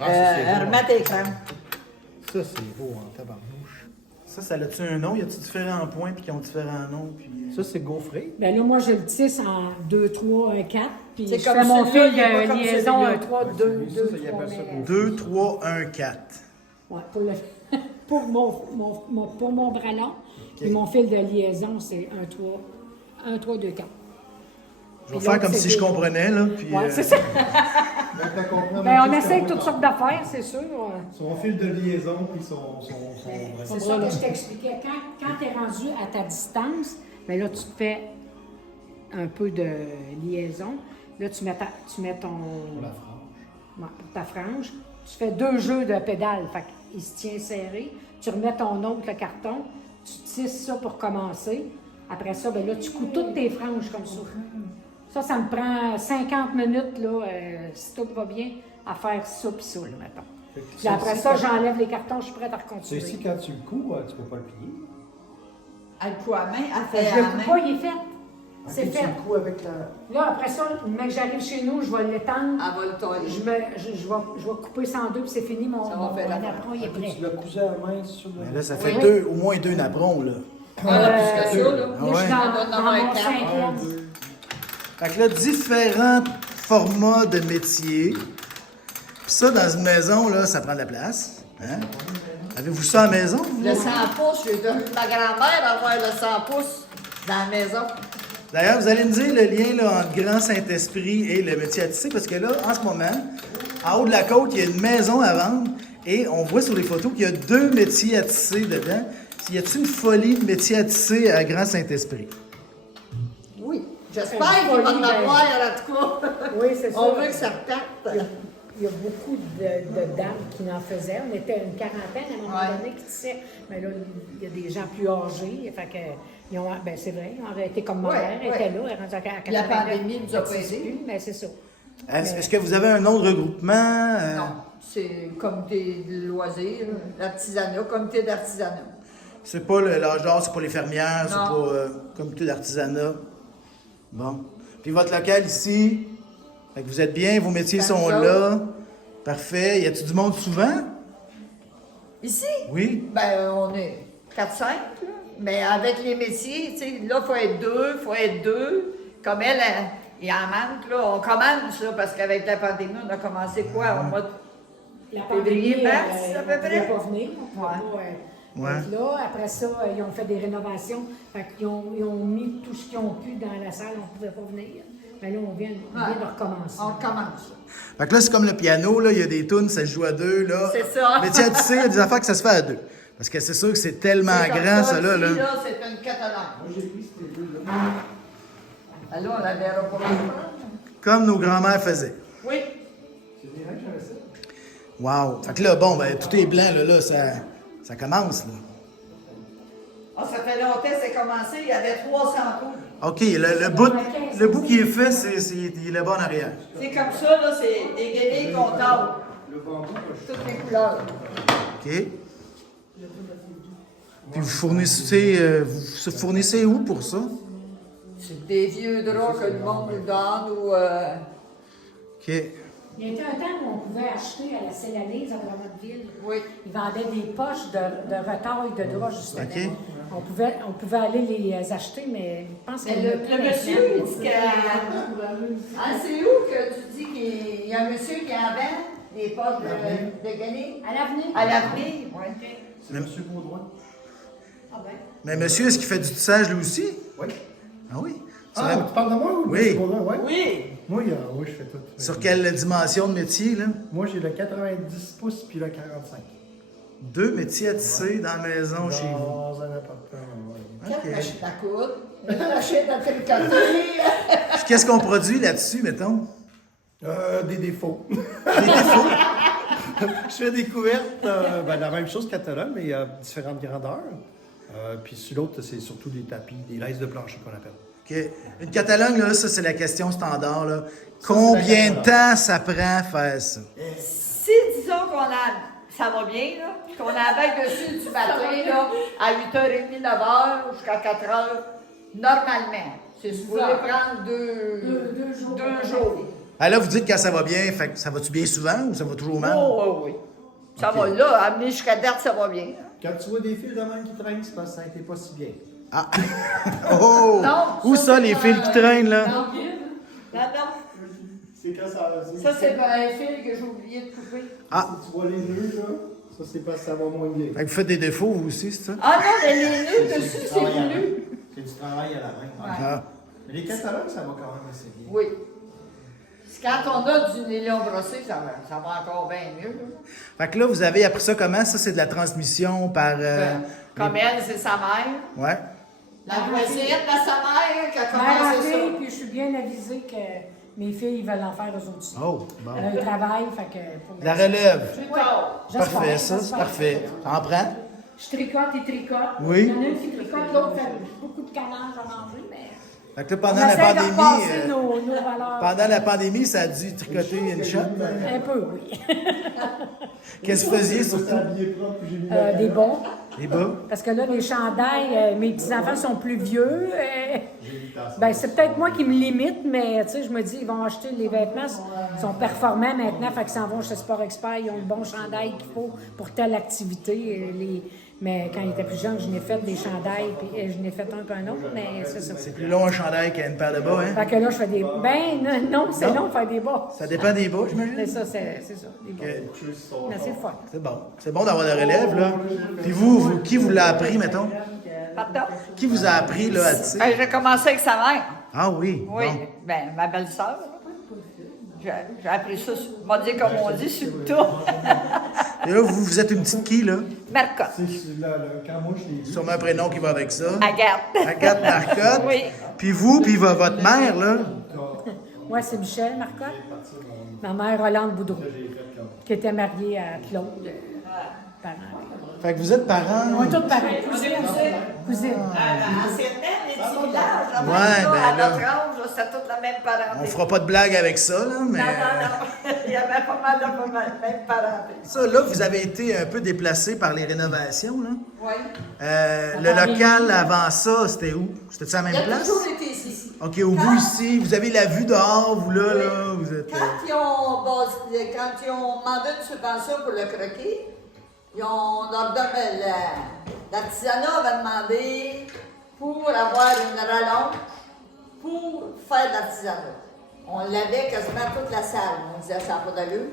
Remettre les crèmes. Ça, c'est beau en tabarnouche. Ça a-tu un nom? Y a-tu différents points puis qui ont différents noms? Puis... Ça, c'est gaufré. Ben là, moi, je le tisse en 2, 3, 1, 4. Puis je C'est fais comme mon celui-là, fil il est pas de comme liaison celui-là. 1, 3, 2, celui-là, 2, ça, il 3. appelle ça gaufre. 2, 3, 1, 4. Ouais, pour mon bras long. Puis mon fil de liaison, c'est 1, 3, 1, 3, 2, 4. Je vais faire comme si je comprenais, là. Puis, Ouais, c'est ça. Ben, on essaie tout toutes sortes d'affaires, c'est sûr. Son fil de liaison puis son C'est ça que je t'expliquais. Quand tu es rendu à ta distance, ben là, tu te fais un peu de liaison. Là, tu mets ton... pour la frange. Ouais, pour ta frange. Tu fais 2 jeux de pédale. Fait qu'il se tient serré. Tu remets ton autre, le carton. Tu tisses ça pour commencer. Après ça, ben là, tu couds toutes tes franges comme ça. Ça me prend 50 minutes, là, si tout va bien, à faire ça puis ça, là, mettons. Puis après ça, j'enlève les cartons, je suis prête à recontinuer. C'est ici, quand tu le couds, tu peux pas le plier. Elle coupe à main, elle fait Je à le la coupe main. pas, il est fait. C'est Puis fait. Tu le couds avec la... Là, après ça, mais que j'arrive chez nous, je vais l'étendre. Elle va le tailler. Je vais couper ça en deux, puis c'est fini, mon Ça va faire la apron, il est prêt. Tu l'as cousé à la main sur le... Mais là, ça fait au moins 2 napperons, là. Ah, plus que ça, là. Là, je suis Ah ouais. dans On mon va en avoir 5e. Fait que là, différents formats de métiers. Puis ça, dans une maison, là, ça prend de la place. Hein? Avez-vous ça à la maison? vous? Le 100 pouces, j'ai donné ma grand-mère avoir le 100 pouces dans la maison. D'ailleurs, vous allez me dire le lien là, entre Grand Saint-Esprit et le métier à tisser, parce que là, en ce moment, en haut de la côte, il y a une maison à vendre et on voit sur les photos qu'il y a 2 métiers à tisser dedans. Y a-t-il une folie de métier à tisser à Grand Saint-Esprit? Oui. J'espère qu'il va en avoir, en tout cas. Oui, c'est ça. On veut que ça reparte. Il y a beaucoup de dames qui en faisaient. On était une quarantaine à un moment Ouais. donné qui tissaient. Mais là, il y a des gens plus âgés. Fait que, ils ont, ben c'est vrai, ils ont arrêté comme ma Ouais, mère, elle ouais. était là, elle est rendue à 89. La pandémie nous a Elle tisse pas aidés. plus, mais c'est ça. Est-ce que vous avez un autre regroupement? Non, c'est comité de loisirs, l'artisanat, comité d'artisanat. C'est pas l'âge d'or, c'est pas les fermières, c'est Non. pas comité d'artisanat. Bon. Puis votre local ici, fait que vous êtes bien, vos métiers Ça sont nous là. Parfait. Y a-t-il du monde souvent? Ici, Oui. ben, on est 4-5, là. Mais avec les métiers, tu sais, là, il faut être deux. Comme elle, il en manque, là. On commence, là, parce qu'avec la pandémie, on a commencé quoi? Au mois de... La Février, pandémie, mars, à peu on près. pouvait pas venir. On pouvait Ouais. pas, être là. Après ça, ils ont fait des rénovations. Fait qu'ils ont mis tout ce qu'ils ont pu dans la salle. On ne pouvait pas venir. Mais là, on vient de recommencer. On commence. Fait que là, c'est comme le piano, là, il y a des tunes, ça se joue à 2, là. C'est ça. Métier à tisser, il y a des affaires que ça se fait à 2. Parce que c'est sûr que c'est tellement C'est comme grand, ça, là. ici, là. c'est une catalogue. Moi, j'ai pris ces deux-là. Alors, on la verra pas longtemps. Comme nos grands-mères faisaient. Oui. C'est des règles, j'avais ça. Wow. Fait que là, bon, ben, tout est blanc, là, ça commence, là. Ah, ça fait longtemps que c'est commencé, il y avait 300 coups. OK, le bout qui est fait, il est là-bas en arrière. C'est comme ça, là, c'est des guenilles comptables. Le bambou, moi, je Toutes les couleurs. OK. Puis vous fournissez où pour ça? C'est des vieux draps que le monde nous donne ou... OK. Il y a été un temps où on pouvait acheter à la Célanise, à Drummondville. Oui. Ils vendaient des poches de retail de drap, justement. OK. On pouvait aller les acheter, mais je pense Mais qu'il y en a le plus monsieur, maintenant. il dit que... Ah, c'est où que tu dis qu'il y a un monsieur qui en vend des potes de guenilles? À l'avenir. À l'avenir, oui. C'est M. Baudouin. Ah ben. Mais monsieur, est-ce qu'il fait du tissage lui aussi? Oui. Ah oui? Ah, tu parles de moi ou de Oui. M. Baudouin? Ouais. Oui. Moi, oui, je fais tout. Sur quelle dimension de métier, là? Moi, j'ai le 90 pouces puis le 45. 2 métiers à tisser dans la maison chez vous. Dans un appartement, ouais. 4 OK. machines à coudre, une machine à tricoter. Puis qu'est-ce qu'on produit là-dessus, mettons? Des défauts. Des défauts? Je fais des couvertes, la même chose catalogue, mais différentes grandeurs. Puis sur l'autre, c'est surtout des tapis, des laises de plancher qu'on appelle. OK. Une catalogue, là, ça, c'est la question standard, là. c'est Combien la de temps ça prend à faire ça? Si, disons ça va bien, là, qu'on a avec dessus du matin, là, à 8h30, 9h, jusqu'à 4h, normalement, c'est supposé prendre deux jours. Ah, là, vous dites quand ça va bien, fait que ça va-tu bien souvent ou ça va toujours mal? Oh, oui, oui. Ça va là, amener jusqu'à date, ça va bien. Quand tu vois des fils de même qui traînent, c'est parce que ça n'était pas si bien. Ah! Oh! Non, Où ça, c'est les pas- fils qui traînent, là? Non, non. C'est quand ça... Ça, c'est un fil que j'ai oublié de couper. Ah! Si tu vois les nœuds, là, ça c'est parce que ça va moins bien. Fait que vous faites des défauts, vous aussi, c'est ça? Ah non, mais les nœuds C'est dessus, du c'est travail à la voulu. main. C'est du travail à la main. Ah. Mais les catalogues, ça va quand même assez bien. Oui. Quand on a du nylon brossé, ça va encore bien mieux. Là. Fait que là, vous avez appris ça comment? Ça, c'est de la transmission par... Comme elle, c'est sa mère. Ouais. La voisine de sa mère qui a Mère commencé ça. en fille, puis je suis bien avisée que mes filles veulent en faire eux autres aussi. Oh, bon. Elles travaillent, fait que... pour La relève. Plus tard. J'espère, Parfait, ça, c'est j'espère. parfait. T'en prends? Je tricote et tricote. Oui. Il y en a une qui tricote, l'autre fait beaucoup de canage à manger, mais... Fait que là, On pendant la essaie de pandémie... repasser nos valeurs. Pendant la pandémie, ça a dû tricoter une shot. Un peu, oui. Qu'est-ce que vous faisiez surtout? Habillé propre, j'ai mis Des bons. Les bas? Parce que là, les chandails, mes petits-enfants sont plus vieux. Ben, c'est peut-être moi qui me limite, mais tu sais, je me dis, ils vont acheter les vêtements, ils sont performants maintenant, fait qu'ils s'en vont chez Sport Expert, ils ont le bon chandail qu'il faut pour telle activité. Mais quand ils étaient plus jeunes, je n'ai fait des chandails, puis je n'ai fait un peu un autre, mais c'est ça. C'est plus long un chandail qu'une paire de bas, hein? Fait que là, je fais des... Ben, non, c'est long de faire des bas. Ça dépend des bas, Mais j'imagine? ça, c'est ça, des bas. Mais c'est le fun. C'est bon. C'est bon d'avoir la relève, là. Puis vous, qui vous l'a appris, mettons? Pardon? Qui vous a appris, là, à tisser? J'ai commencé avec sa mère. Ah oui. Oui. Bon. Ben, ma belle-sœur. J'ai appris ça, on va dire comme on dit, sur le tour. Et là, vous êtes une petite qui, là? Marcotte. C'est là, quand moi je l'ai vu. Sûrement un prénom qui va avec ça. Agathe. Agathe Marcotte. Oui. Puis vous, puis votre mère, là? Moi, c'est Michel Marcotte. Ma mère, Rolande Boudreau, qui était mariée à Claude. Parents. Fait que vous êtes parents. On est tous parents. Cousine. Cousine. Anciennement, les petits villages, là, Ouais, là, ben à là. notre âge, là, c'était toute la même parenté. On fera pas de blague avec ça, là, mais... Non, non, non. Il y avait pas mal de même parenté. Ça, là, vous avez été un peu déplacé par les rénovations, là. Oui. Le local avant ça, c'était où? C'était à la Il même a place? toujours été ici. OK, au bout ici, vous avez la vue dehors, vous là, Oui. là, vous êtes... Quand ils ont demandé une subvention pour le croquis, l'artisanat avait demandé pour avoir une rallonge pour faire de l'artisanat. On l'avait quasiment toute la salle. On disait ça n'a pas d'allure.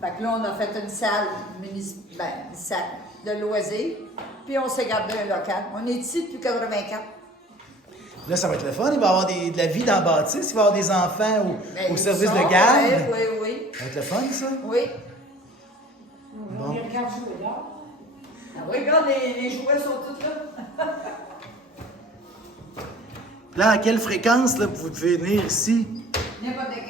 Fait que là, on a fait une salle, une salle de loisirs, puis on s'est gardé un local. On est ici depuis 84. Là, ça va être le fun, il va y avoir de la vie dans le bâtisse, il va y avoir des enfants au service ça, de garde. Oui, oui, Ça va être le fun, ça? oui. On regarde jouer là. Ah oui, regarde, les jouets sont tous là. Là, à quelle fréquence, là, vous devez venir ici? N'importe quand.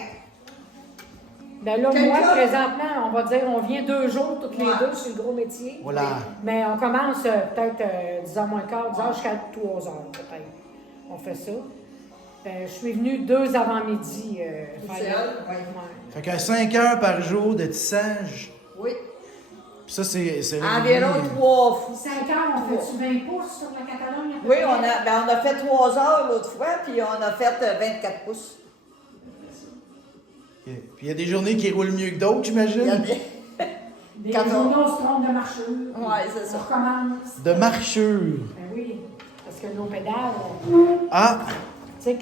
Ben là, moi, Quelqu'un- présentement, on va dire, on vient 2 jours toutes les Ouais. deux sur le gros métier. Voilà. Mais on commence peut-être 10h moins quart, 10h jusqu'à 3h peut-être. On fait ça. Ben, je suis venue 2 avant-midi faire C'est le- elle, oui. Ouais. Fait qu'à 5 heures par jour de tissage. Oui. Puis ça, c'est Environ 3 fois. 5 heures, on fait-tu 20 pouces sur la Catalogne? à peu Oui, près? on a fait 3 heures l'autre fois, puis on a fait 24 pouces. OK. Puis il y a des journées qui roulent mieux que d'autres, Il y a j'imagine. des... Des Quand on- journées, on se trompe de marcheur. Oui, c'est ça. On recommence. De marcheur. Ben oui, parce que nos pédales, Ah! tu sais,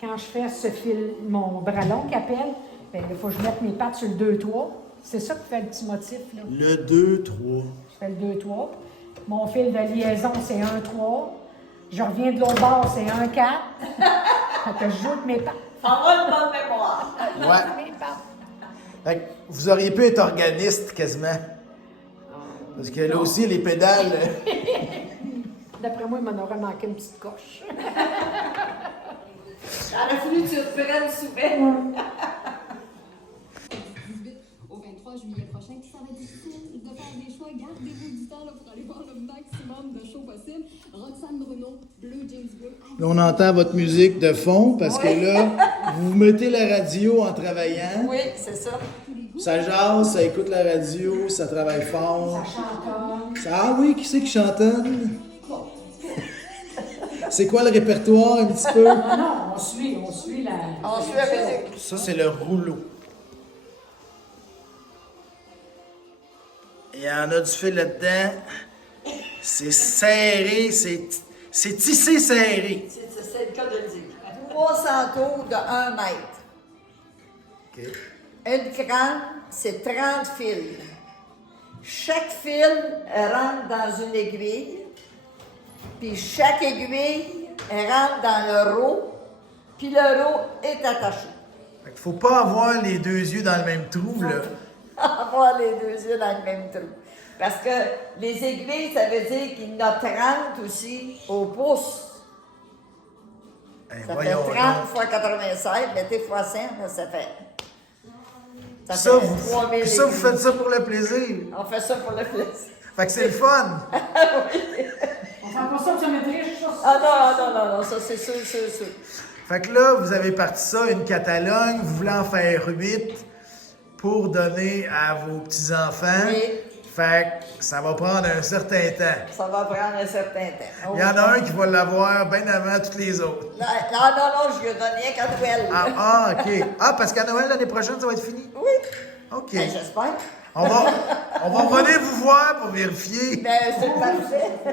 quand je fais ce fil, mon bras long qui appelle, ben, il faut que je mette mes pattes sur le 2-3. C'est ça qui fait le petit motif, là. Le 2-3. Je fais le 2-3. Mon fil de liaison, c'est 1-3. Je reviens de l'autre bord, c'est 1-4. Fait que je joue avec mes pattes. On va le bonne mémoire. Ouais. Mes pattes. Fait que vous auriez pu être organiste quasiment. Parce que là aussi, les pédales. D'après moi, il m'en aurait manqué une petite coche. Il aurait fallu que tu reprennes souvent. Au 23 juillet prochain, puis ça va être difficile de faire des choix. Gardez-vous du temps là, pour aller voir le maximum de shows possibles. Roxane Bruno, Blue Jeans Bleu. Là, on entend votre musique de fond parce que là, vous mettez la radio en travaillant. Oui, c'est ça. Ça jase, ça écoute la radio, ça travaille fort. Chantonne. Ah oui, qui c'est qui chantonne? C'est quoi le répertoire un petit peu? Non, non, on suit la... On suit la musique. Ça, c'est le rouleau. Il y en a du fil là-dedans. C'est serré, c'est tissé serré. C'est le cas de le dire. 300 tours de 1 mètre. OK. Une crâne, c'est 30 fils. Chaque fil rentre dans une aiguille, puis chaque aiguille rentre dans le roue, puis le roue est attaché. Fait qu'il faut pas avoir les deux yeux dans le même trou, là. Avoir les deux yeux dans le même trou. Parce que les aiguilles, ça veut dire qu'il y en a 30 aussi au pouce. Ben, Ça fait voyons 30 donc. fois 87, mettez fois 5, là, ça fait. Ça, fait vous, 3000 puis ça, vous aiguilles. faites ça pour le plaisir. On fait ça pour le plaisir. Fait que c'est le fun. On fait pas ça que ça m'étriche, ça. Ah non, ça c'est sûr. Fait que là, vous avez parti ça, une Catalogne, vous voulez en faire 8 pour donner à vos petits-enfants. Oui. Fait que ça va prendre un certain temps. Ça va prendre un certain temps. Il y en a un qui va l'avoir bien avant tous les autres. Non, je lui ai donné rien qu'à Noël. OK. Ah, parce qu'à Noël, l'année prochaine, ça va être fini? Oui. OK. Ben, j'espère. On va venir vous voir pour vérifier. Ben, c'est parfait. OK.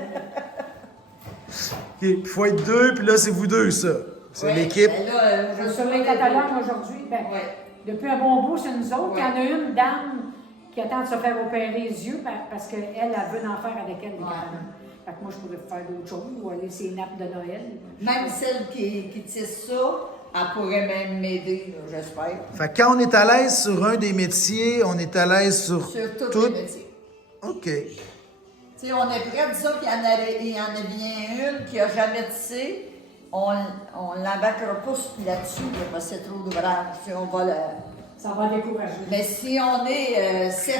Puis il faut être 2, puis là, c'est vous deux, ça. C'est Oui. l'équipe. Ben là, je Sur suis les catalogues aujourd'hui, ben, Ouais. depuis un bon bout, c'est nous autres. Ouais. Il y en a une dame qui attend de se faire opérer les yeux parce qu'elle veut en faire avec elle, les catalogues. Fait que moi, je pourrais faire d'autres choses ou aller ses nappes de Noël. Même celle qui tisse ça, elle pourrait même m'aider, là, j'espère. Fait que quand on est à l'aise sur un des métiers, on est à l'aise sur Sur tous tout. les métiers. OK. Tu sais, on est près de ça, puis il y en a bien une qui n'a jamais tissé. On l'embarquera pas là-dessus, là, parce que c'est trop d'ouvrage. Tu sais, on va le... Ça va décourager. Mais si on est 7-8,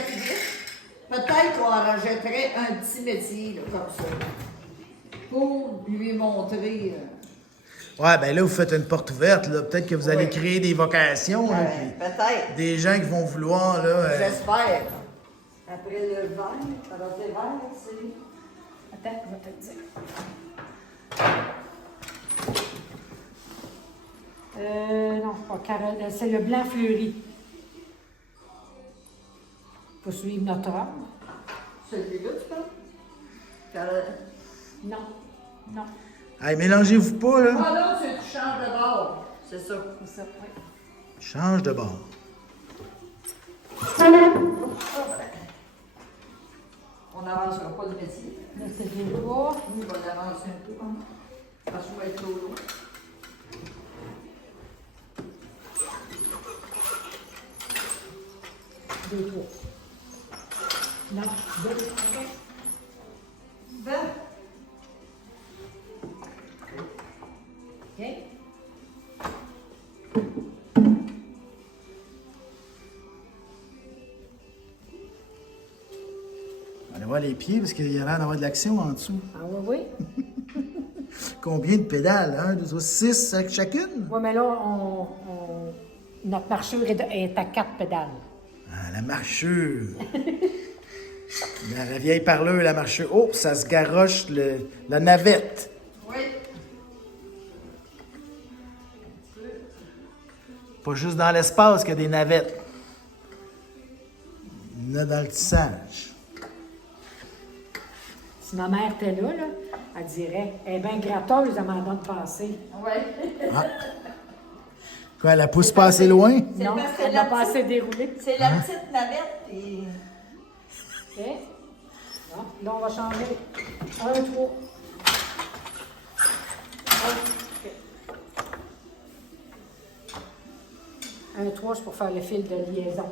peut-être qu'on rajouterait un petit métier là, comme ça. Pour lui montrer. Ouais, ben là, vous faites une porte ouverte, là. Peut-être que vous allez Oui. créer des vocations, là, puis Peut-être. des gens qui vont vouloir, là. J'espère. Après le verre, alors le verre, c'est. Attends, je vais te le dire. Non, pas Carole, c'est le blanc fleuri. Faut suivre notre ordre. Celui-là, tu parles? Non, non. Hey, mélangez-vous pas, là. Ah non, c'est tu changes de bord. C'est ça. C'est ça, oui. Change de bord. On n'avancera pas le métier. Là, c'est des doigts. Nous, on va l'avancer un peu. Hein? Parce qu'on va être trop loin. Deux, trois. Non, deux, trois. Ben, OK. On va aller voir les pieds, parce qu'il y a l'air d'avoir de l'action en dessous. Ah oui, oui. Combien de pédales? 1, 2, 3, 6 chacune? Oui, mais là, notre marchure est à 4 pédales. Ah, la marchure. La vieille parleuse, la marchure. Oh, ça se garoche la navette. oui. Pas juste dans l'espace qu'il y a des navettes. Il y en a dans le tissage. Si ma mère était là, elle dirait, elle est bien gratteuse, elle m'en donne passer. Oui. Quoi, elle la pousse pas assez loin? C'est Non, parce que elle la n'a pas petite- assez déroulé. C'est la petite navette, puis. OK? Bon, là, on va changer. 1, 3. OK. 1, 3, c'est pour faire le fil de liaison.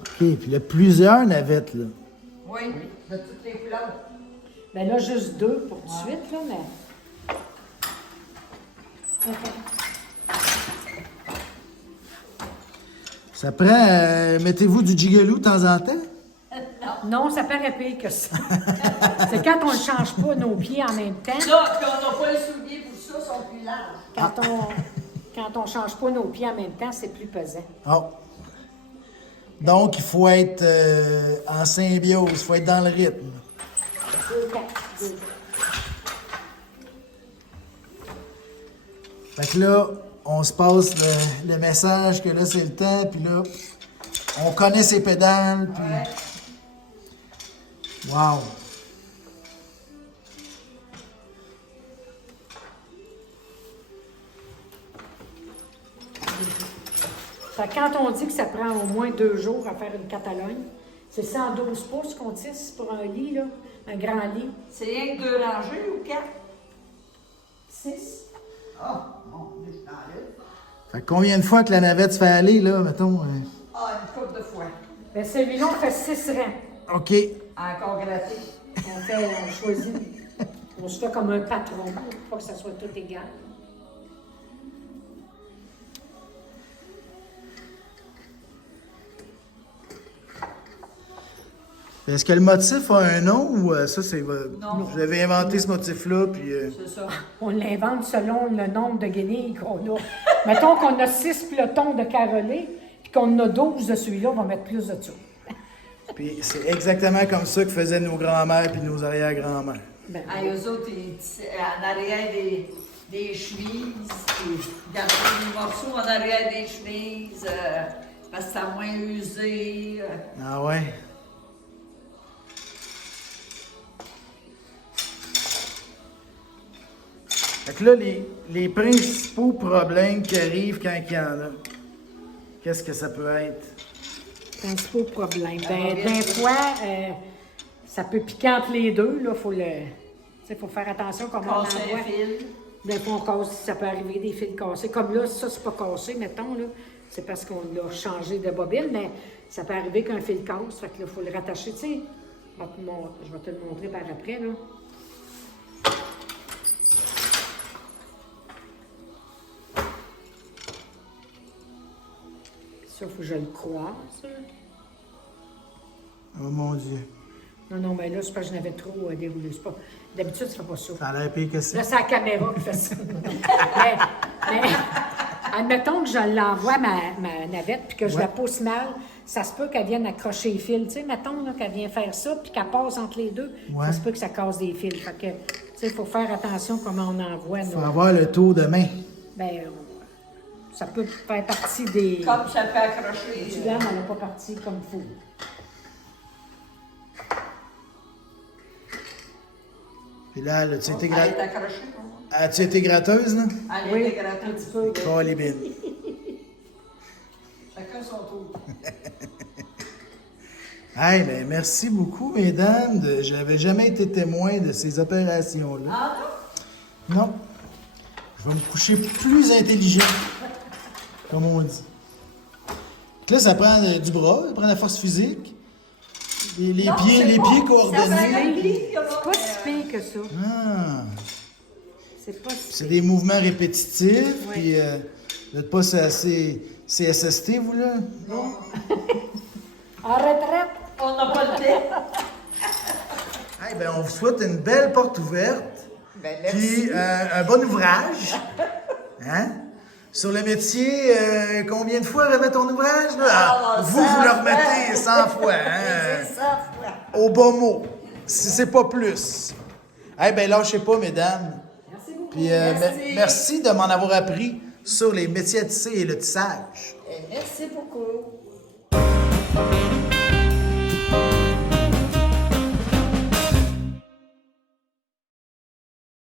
OK, puis il y a plusieurs navettes, là. Oui, de toutes les couleurs. Ben là, juste 2 pour tout de suite, là, mais... OK. Ça prend... mettez-vous du gigolo de temps en temps? Non, ça paraît pire que ça. C'est quand on ne change pas nos pieds en même temps. Là, puis on n'a pas les souliers pour ça, ils sont plus larges. Quand on change pas nos pieds en même temps, c'est plus pesant. Oh. Donc, il faut être en symbiose, il faut être dans le rythme. 2, 4, 2. Fait que là, on se passe le message que là, c'est le temps, puis là, on connaît ses pédales, puis... Wow! Fait que quand on dit que ça prend au moins 2 jours à faire une Catalogne, c'est 112 pouces qu'on tisse pour un lit, là, un grand lit. C'est rien que 2 rangées ou 4? 6. Ah, bon, je t'enlève. Fait que combien de fois que la navette se fait aller, là, mettons? Ah, une couple de fois. Ben celui-là, on fait 6 rangs. OK. Encore gratté. On choisit. On se fait comme un patron, pour pas que ça soit tout égal. Est-ce que le motif a un nom ou ça, c'est... Non. Vous avez inventé ce motif-là, puis... C'est ça. On l'invente selon le nombre de guenilles qu'on a. Mettons qu'on a 6 pelotons de carolés, puis qu'on a 12 de celui-là, on va mettre plus de ça. Puis c'est exactement comme ça que faisaient nos grands-mères puis nos arrière-grands-mères. Ben, Ah, eux autres, en arrière des chemises, ils gardent des morceaux en arrière des chemises, parce que ça a moins usé. Ah ouais? Fait que là, les principaux problèmes qui arrivent quand il y en a, qu'est-ce que ça peut être? principaux problèmes. Ben, des fois, ça peut piquer entre les deux. Il faut faire attention comment on Casser un envoie. fil. Des fois, ça peut arriver des fils cassés. Comme là, ça, c'est pas cassé, mettons. Là. C'est parce qu'on l'a changé de bobine, mais ça peut arriver qu'un fil casse. Fait que là, il faut le rattacher. Tu sais, je vais te le montrer par après. Là. Ça, il faut que je le croise. Oh mon Dieu. Non, mais là, c'est parce que je n'avais trop déroulé. C'est pas... D'habitude, ça ne fait pas ça. Ça a l'air pire que ça. Là, c'est la caméra qui fait ça. mais, admettons que je l'envoie, ma navette, puis que je la pousse mal, ça se peut qu'elle vienne accrocher les fils. Tu sais, mettons là, qu'elle vient faire ça, puis qu'elle passe entre les deux, Ouais. ça se peut que ça casse des fils. Fait que, tu sais, il faut faire attention comment on envoie Il faut nos... avoir le tour de main. Ben, ça peut faire partie des... Comme ça peut accrocher. Du lame, elle n'est pas partie comme il faut. Puis là, as-tu été, Elle est accrochée. as-tu été gratteuse, là? Elle Oui, était grattée un petit peu. Oh, les bines. Chacun son tour. Hey, ben, merci beaucoup, mesdames. J'avais jamais été témoin de ces opérations-là. Ah non? Non. Je vais me coucher plus intelligent, comme on dit. Là, ça prend du bras, ça prend de la force physique, les Non, pieds, c'est les pas- pieds ça prend coordonnés. un pli, C'est pas si pire que ça. Ah, C'est pas si c'est pire. des mouvements répétitifs, Oui. puis vous n'êtes pas assez CSST, vous, là? En retraite, On n'a pas de thé. Eh ben, on vous souhaite une belle porte ouverte, Ben, merci. puis un bon ouvrage. Hein? Sur le métier, combien de fois remet ton ouvrage? Là? Ah, vous 100 le remettez fois. 100 fois. Hein? C'est ça, fois. Au bon mot, si c'est pas plus. Eh bien, lâchez pas, mesdames. merci beaucoup. Puis, Merci. merci de m'en avoir appris sur les métiers à tisser et le tissage. Et merci beaucoup.